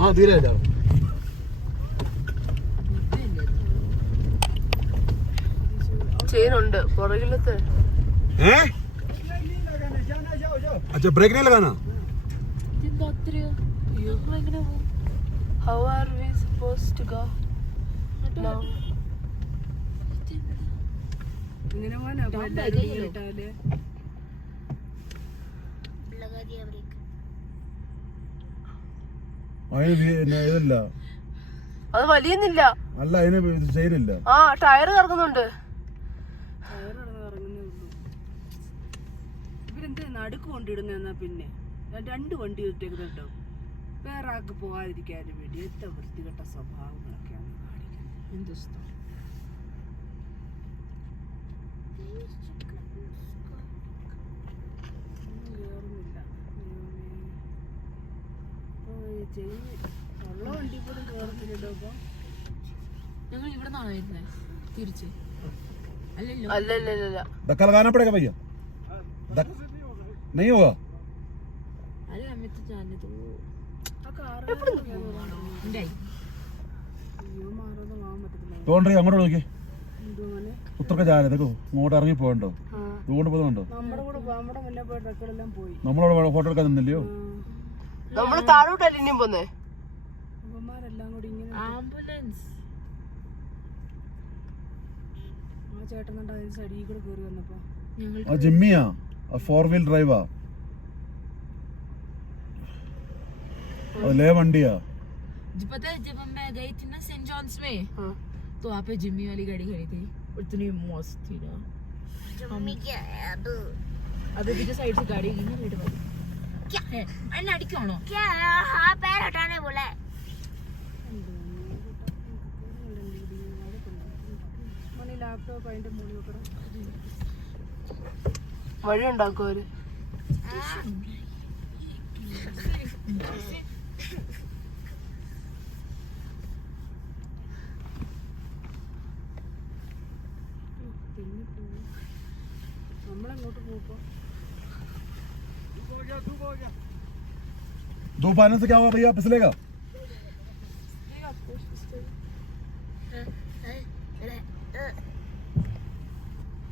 हाँ धीरे जाओ। चेन ഉണ്ട് പുറകിലത്തെ हैं? अच्छा ब्रेक नहीं लगाना। How are we supposed to go now? ഇങ്ങനെ പോവാനാ ഇട്ടാല് അതിന് ഇതില്ല, അത് വലിയുന്നില്ല. അല്ല അതിന് ചെയ്യുന്നില്ല. ആ ടയർ കറങ്ങുന്നുണ്ട്. ഇവരെന്താ നടുക്ക് കൊണ്ടിടുന്ന പിന്നെ രണ്ട് വണ്ടി ഇട്ടേക്കുന്നുണ്ടോ വേറെ ആൾക്ക് പോകാതിരിക്കാനും വേണ്ടി. എത്ര വൃത്തികെട്ട സ്വഭാവങ്ങളൊക്കെയാണ് കാണിക്കുന്നത്. ഹിന്ദുസ്ഥാൻ ഉള്ള വണ്ടി പോലും കയറുന്നില്ലല്ലോ. അപ്പൊ ഞങ്ങൾ ഇവിടെ നിന്നാണ് വരുന്നത് തിരിച്ച്. അല്ലല്ലോ അല്ലല്ല धक्का लगाना पड़ेगा भैया, नहीं होगा। അല്ല അമ്മത്ത് ജാനെ തോ ആ കാറ് ഉണ്ടായി. അയ്യോ മാറൊന്നും പോകാൻ പറ്റത്തില്ല. कौन रही അങ്ങോട്ട് നോക്കി, എന്തുപോലെ ഉത്തർ का जा रहे देखो, ഇങ്ങോട്ട് ഇറങ്ങി പോകണ്ടോ, ഇതുകൊണ്ട് പോകുന്നുണ്ടോ. നമ്മുടെ കൂടെ നമ്മുടെ മുന്നേ പോയ ട്രക്കുകളെല്ലാം പോയി. നമ്മളവിടെ ഫോട്ടോ എടുക്കാൻ നിന്നില്ലയോ. നമ്മള് താഴോട്ടല്ല ഇനിയും പോന്നേ. അപ്പന്മാരെല്ലാം കൂടി ഇങ്ങനെ ആംബുലൻസ് ആ ചേട്ടനുണ്ട് അതിന് സൈഡിൽ കൂടെ കയറി വന്നപ്പോ ഞങ്ങൾ ആ ജിമ്മിയാ, ഫോർ വീൽ ഡ്രൈവാ, ले वंडिया। पता है जब मैं गई थी ना सेंट जॉन्स में तो वहाँ पे जिम्मी वाली गाड़ी खड़ी थी, इतनी मस्त थी ना। जिम्मी क्या है अभी पीछे साइड से गाड़ी गई ना लेट वाली। क्या है अरे नाड़ी क्यों नो क्या है, हाँ पैर हटाने बोला है। മണി ലാപ്ടോപ്പ് അതിന്റെ മുകളിൽ വെക്കണം. വഴി ഉണ്ടാക്കും അവര്. നമ്മളെങ്ങോട്ട് പോകുമ്പോ दो पाने से क्या होगा भैया, फिसलेगा।